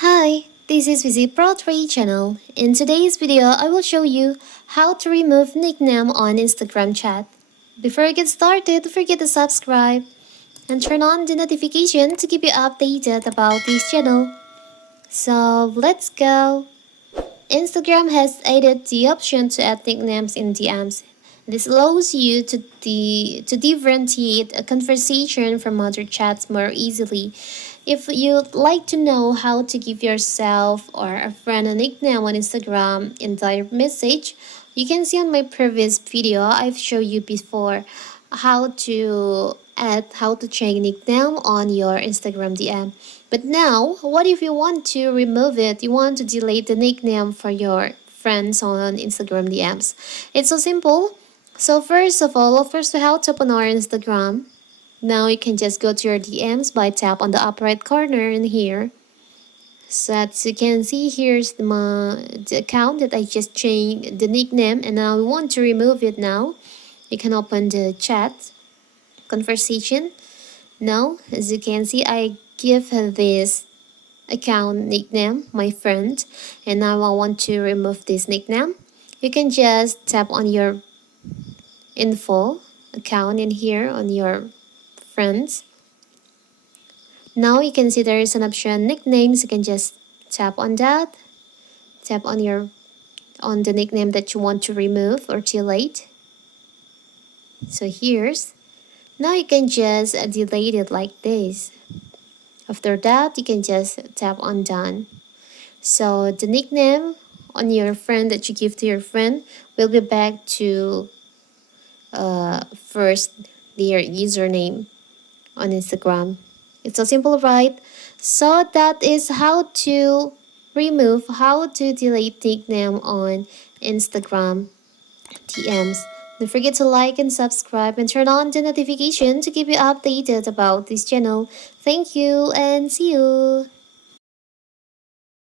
Hi, this is Visit Pro 3 channel. In today's video, I will show you how to remove nickname on Instagram chat. Before I get started, don't forget to subscribe and turn on the notification to keep you updated about this channel. So let's go. Instagram has added the option to add nicknames in DMs. This allows you to differentiate a conversation from other chats more easily. If you'd like to know how to give yourself or a friend a nickname on Instagram in direct message, you can see on my previous video I've showed you before how to change nickname on your Instagram DM. But now, what if you want to remove it? You want to delete the nickname for your friends on Instagram DMs. It's so simple. So first we have to open our Instagram. Now you can just go to your DMs by tap on the upper right corner in here. So as you can see, here's the account that I just changed the nickname, and now we want to remove it now. You can open the chat conversation. Now, as you can see, I give this account nickname, my friend, and now I want to remove this nickname. You can just tap on your info account in here on your friends. Now you can see there is an option nicknames. You can just tap on that. Tap on the nickname that you want to remove or delete. So here's. Now you can just delete it like this. After that, you can just tap on done. So the nickname on your friend that you give to your friend will be back to first their username on Instagram. It's so simple, right? So that is how to delete nickname on Instagram DMs. Don't forget to like and subscribe and turn on the notification to keep you updated about this channel. Thank you and see you.